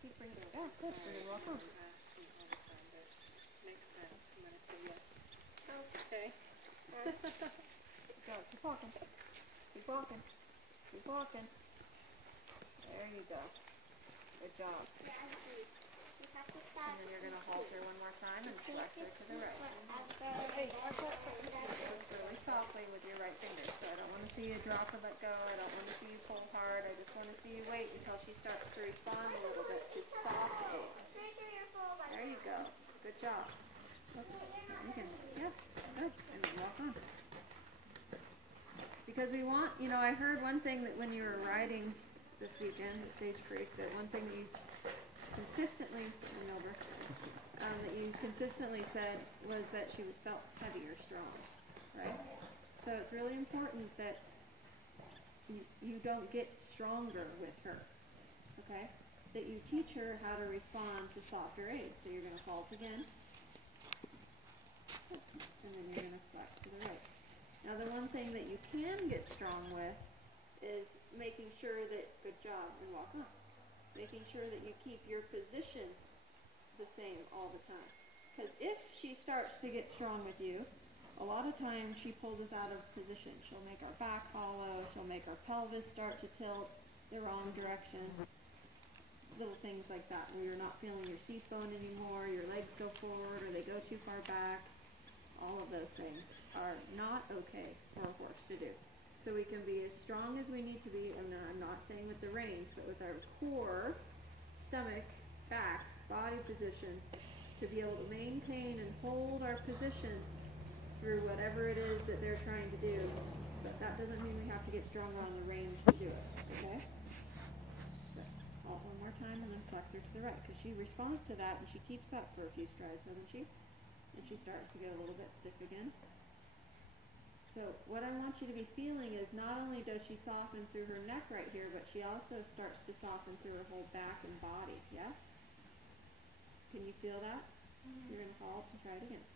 Keep bringing it back. Good. You're welcome. Next time, I'm going to say yes. Okay. Go. Keep walking. Keep walking. Keep walking. There you go. Good job. And then you're going to hold her one more time and flex her to the right. Hey, just really softly with your right finger. So I don't want to see you drop and let go. I don't want to see you pull hard. I just want to see you wait until she starts to respond a little bit to soft aid. There you go. Good job. You can, yeah, good. And then walk on. Because we want, you know, I heard one thing that when you were riding this weekend at Sage Creek, that one thing that you consistently, that you consistently said was that she was felt heavy or strong, right? So it's really important that you don't get stronger with her, okay? That you teach her how to respond to softer aids. So you're going to halt again, and then you're going to flex to the right. Now the one thing that you can get strong with is making sure that, good job, and walk on. Making sure that you keep your position the same all the time. Because if she starts to get strong with you, a lot of times she pulls us out of position. She'll make our back hollow, she'll make our pelvis start to tilt the wrong direction. Little things like that, where you're not feeling your seat bone anymore, your legs go forward or they go too far back. All of those things are not okay for a horse to do. So we can be as strong as we need to be, and I'm not saying with the reins, but with our core, stomach, back, body position, to be able to maintain and hold our position through whatever it is that they're trying to do. But that doesn't mean we have to get stronger on the reins to do it, okay? So, halt one more time and then flex her to the right, because she responds to that and she keeps that for a few strides, doesn't she? And she starts to get a little bit stiff again. So what I want you to be feeling is not only does she soften through her neck right here, but she also starts to soften through her whole back and body, yeah? Can you feel that? Mm-hmm. You're going to halt and try it again.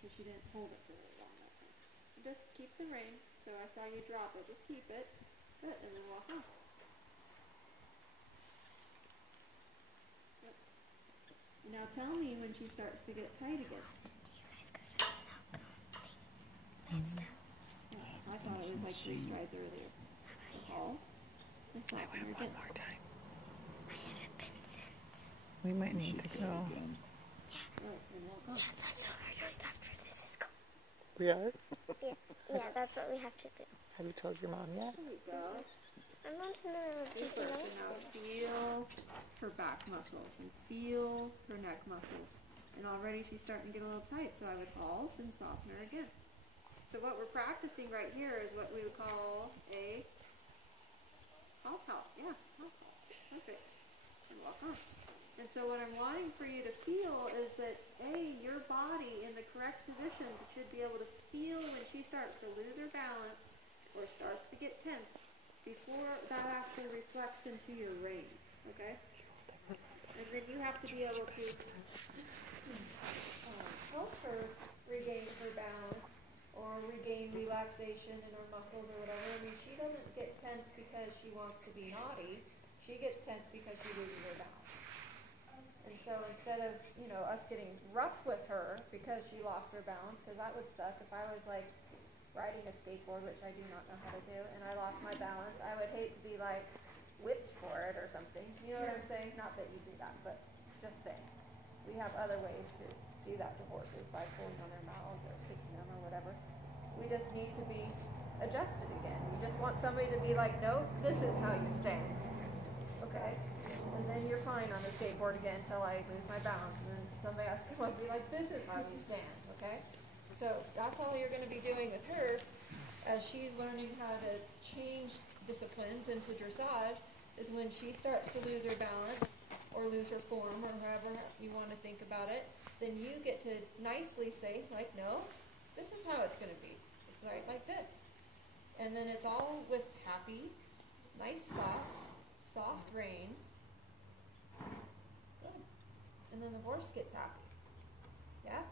Because she didn't hold it for very long that time. Just keep the rein. So I saw you drop it. Just keep it. Good. And then walk on. Good. Now tell me when she starts to get tight again. I thought it was like 3 strides earlier. So halt. I went one more time. I haven't been since. We might need to go. Yeah, that's what we're doing after this is gone. We are? Yeah, that's what we have to do. Have you told your mom yet? There we go. My mom's in the middle of Super. taking So notes. now feel her back muscles and feel her neck muscles. And already she's starting to get a little tight, so I would halt and soften her again. So what we're practicing right here is what we would call a half halt. Yeah, half halt. Perfect. And walk on. And so what I'm wanting for you to feel is that, A, your body in the correct position should be able to feel when she starts to lose her balance or starts to get tense before that actually reflects into your range, okay? And then you have to be able to help her regain her balance or regain relaxation in her muscles or whatever. I mean, she doesn't get tense because she wants to be naughty. She gets tense because she loses her balance. And so instead of, you know, us getting rough with her because she lost her balance, because that would suck if I was like riding a skateboard, which I do not know how to do, and I lost my balance, I would hate to be like whipped for it or something. You know what I'm saying? Not that you do that, but just saying. We have other ways to do that to horses by pulling on their mouths or kicking them or whatever. We just need to be adjusted again. You just want somebody to be like, no, this is how you stand. Okay? And then you're fine on the skateboard again until I lose my balance. And then somebody else come up and be like, this is how you stand. Okay? So that's all you're going to be doing with her as she's learning how to change disciplines into dressage is when she starts to lose her balance or lose her form or however you want to think about it, then you get to nicely say, like, no, this is how it's going to be. It's right like this. And then it's all with happy, nice thoughts, soft reins. Good. And then the horse gets happy. Yeah?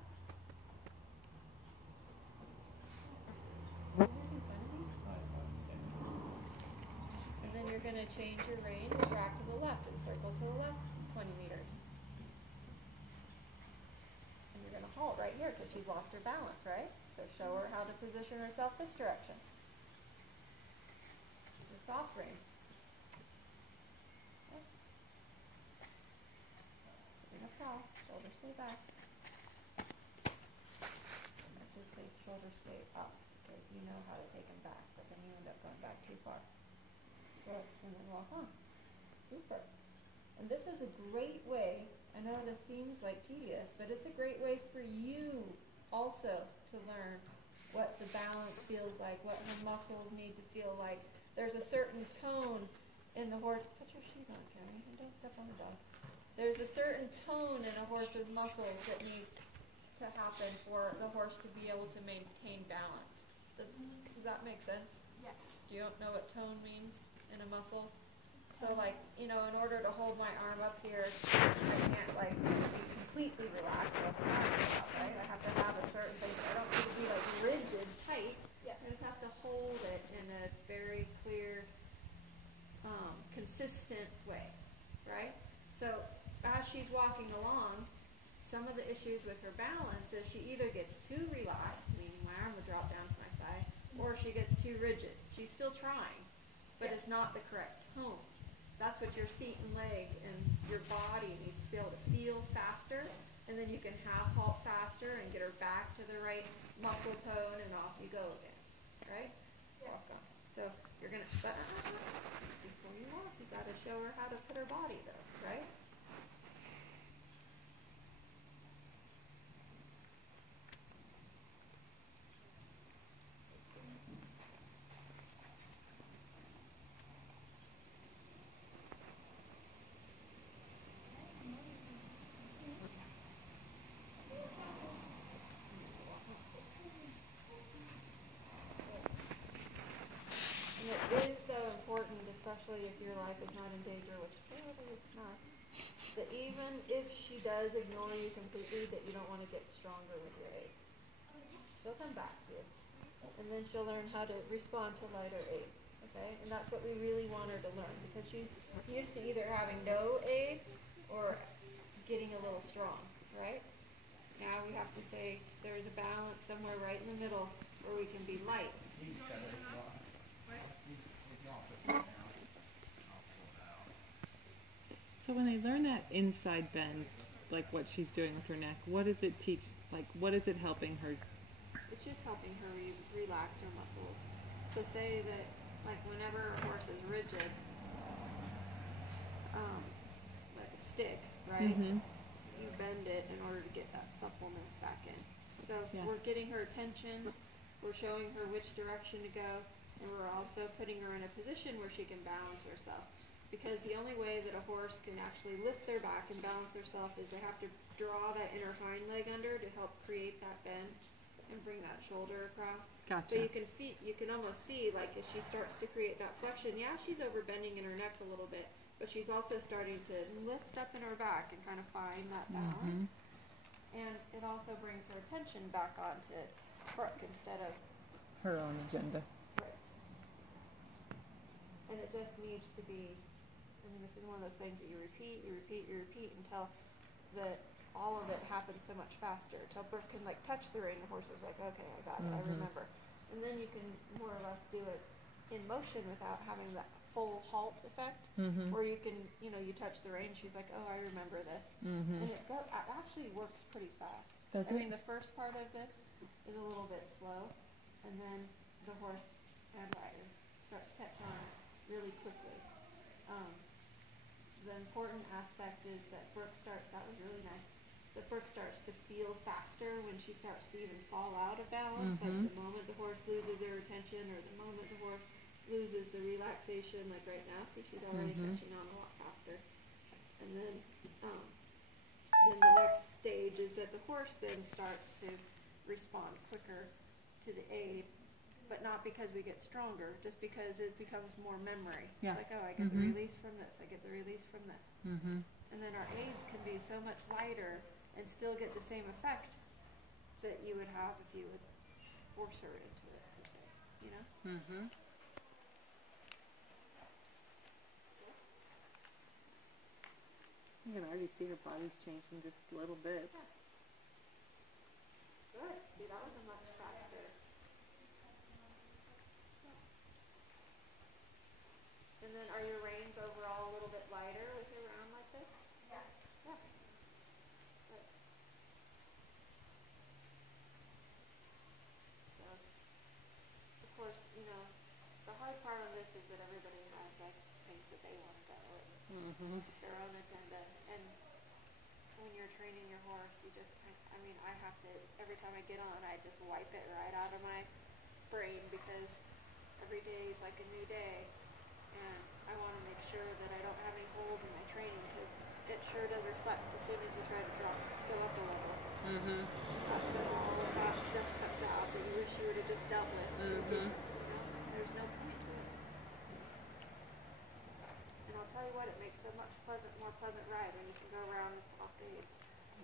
change your rein and track to the left and circle to the left 20 meters. And you're going to halt right here because she's lost her balance, right? So show her how to position herself this direction. The soft rein. Okay. Sitting up tall, shoulders stay back. I should say shoulders stay up because you know how to take them back, but then you end up going back too far. Good, and then walk on. Super. And this is a great way, I know this seems like tedious, but it's a great way for you also to learn what the balance feels like, what her muscles need to feel like. There's a certain tone in the horse. Put your shoes on, Carrie, and don't step on the dog. There's a certain tone in a horse's muscles that needs to happen for the horse to be able to maintain balance. Does that make sense? Yeah. Do you know what tone means in a muscle? So like, you know, in order to hold my arm up here, I can't like be completely relaxed. That's what I'm talking about, right? I have to have a certain thing, but I don't need to be like rigid, tight. Yeah. I just have to hold it in a very clear, consistent way, right? So as she's walking along, some of the issues with her balance is she either gets too relaxed, meaning my arm would drop down to my side, or she gets too rigid. She's still trying, but it's not the correct tone. That's what your seat and leg and your body needs to be able to feel faster, and then you can half halt faster and get her back to the right muscle tone, and off you go again, right? Yeah. Walk on. So you're gonna, but before you walk, you gotta show her how to put her body though, right? And it is so important, especially if your life is not in danger, which clearly it's not, that even if she does ignore you completely, that you don't want to get stronger with your aid. She'll come back to you. And then she'll learn how to respond to lighter aids. Okay? And that's what we really want her to learn, because she's used to either having no aids or getting a little strong, right? Now we have to say there's a balance somewhere right in the middle where we can be light. So when they learn that inside bend, like what she's doing with her neck, what does it teach? Like, what is it helping her? It's just helping her relax her muscles. So say that, like, whenever a horse is rigid, like a stick, right? Mm-hmm. You bend it in order to get that suppleness back in. So Yeah. we're getting her attention, we're showing her which direction to go, and we're also putting her in a position where she can balance herself. Because the only way that a horse can actually lift their back and balance themselves is they have to draw that inner hind leg under to help create that bend and bring that shoulder across. Gotcha. But you can almost see, like, as she starts to create that flexion, yeah, she's over bending in her neck a little bit, but she's also starting to lift up in her back and kind of find that balance. And it also brings her attention back onto Brooke instead of Her own agenda. Right. And it just needs to be, I mean, this is one of those things that you repeat until all of it happens so much faster. Till Brooke can like touch the rein, the horse is like, okay, I got it, I remember. And then you can more or less do it in motion without having that full halt effect, where you can, you touch the rein, she's like, oh, I remember this. And it actually works pretty fast. Does I it? mean, the first part of this is a little bit slow, and then the horse and rider start to catch on really quickly. The important aspect is that Brooke that was really nice, that Brooke starts to feel faster when she starts to even fall out of balance, like the moment the horse loses their attention or the moment the horse loses the relaxation, like right now, see, she's already catching on a lot faster. And then the next stage is that the horse then starts to respond quicker to the aid, but not because we get stronger, just because it becomes more memory. Yeah. It's like, oh, I get the release from this, I get the release from this. And then our aids can be so much lighter and still get the same effect that you would have if you would force her into it, per se, you know? You can already see her body's changing just a little bit. Good. See, that was a much faster. And then are your reins overall a little bit lighter with your round like this? Yeah. Yeah. Good. So, of course, you know, the hard part on this is that everybody has like things that they want to go and their own agenda. And when you're training your horse, you just, I mean, I have to, every time I get on, I just wipe it right out of my brain because every day is like a new day. And I want to make sure that I don't have any holes in my training because it sure does reflect as soon as you try to go up a level. That's when all of that stuff comes out that you wish you would have just dealt with. You know, there's no point to it. And I'll tell you what, it makes a much more pleasant ride when you can go around with soft aids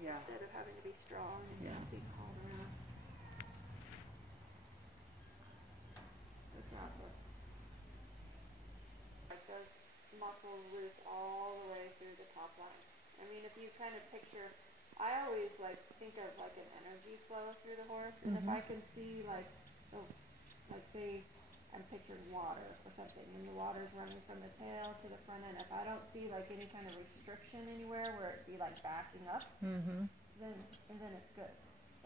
instead of having to be strong and being hauled around. Good job, look. Like those muscles loose all the way through the top line. I mean, if you kind of picture, I always like think of like an energy flow through the horse, and if I can see like, like say I'm picturing water or something, and the water's running from the tail to the front end. If I don't see like any kind of restriction anywhere where it'd be like backing up, then it's good.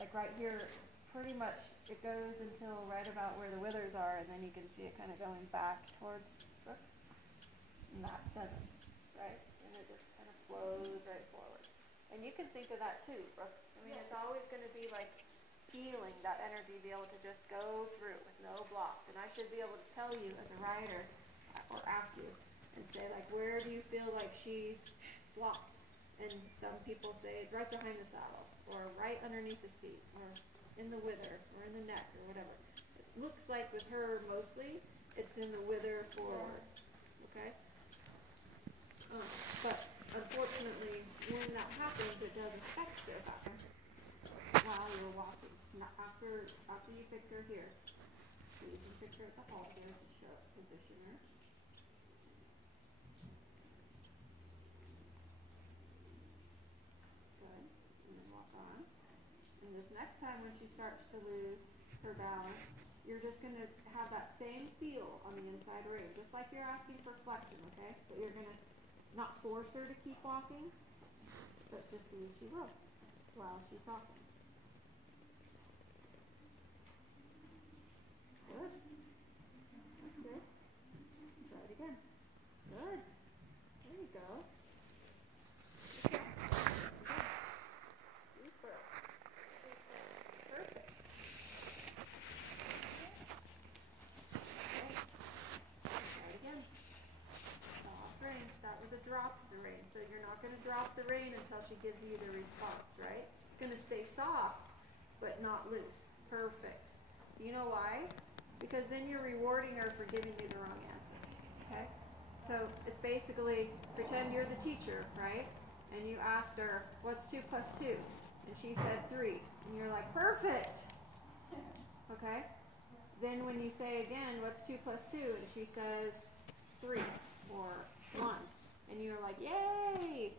Like right here, pretty much it goes until right about where the withers are, and then you can see it kind of going back towards Brooke. And that doesn't, right? And it just kind of flows right forward. And you can think of that too, Brooke. I mean, it's always going to be like feeling that energy, be able to just go through with no blocks. And I should be able to tell you as a rider, or ask you, and say like, where do you feel like she's blocked? And some people say right behind the saddle, or right underneath the seat, or in the wither, or in the neck, or whatever. It looks like with her mostly, it's in the wither forward. Okay? But unfortunately, when that happens, it does affect her back while you're walking. Now, after you fix her here, so you can fix her at the halt here to show position her. Good. And then walk on. And this next time when she starts to lose her balance, you're just going to have that same feel on the inside rein, just like you're asking for flexion, okay? But you're going to not force her to keep walking, but just see if she will while she softens. Good. That's it. Try it again. Good. There you go. Super. Perfect. Okay. Try it again. Soft rein. That was a drop of the rein. So you're not going to drop the rein until she gives you the response, right? It's going to stay soft, but not loose. Perfect. You know why? Because then you're rewarding her for giving you the wrong answer, okay? So it's basically, pretend you're the teacher, right? And you asked her, what's 2 plus 2? And she said 3. And you're like, perfect! Okay? Then when you say again, what's 2 plus 2? And she says 3 or 1. And you're like, yay!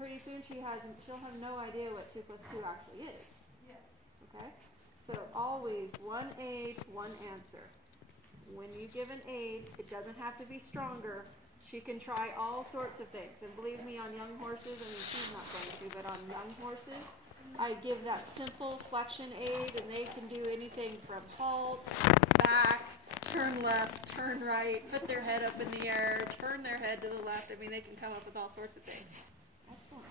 Pretty soon she'll have no idea what 2 plus 2 actually is. Okay? So always one aid, one answer. When you give an aid, it doesn't have to be stronger. She can try all sorts of things. And believe me, on young horses, I mean, she's not going to, but on young horses, I give that simple flexion aid, and they can do anything from halt, back, turn left, turn right, put their head up in the air, turn their head to the left. I mean, they can come up with all sorts of things. Excellent.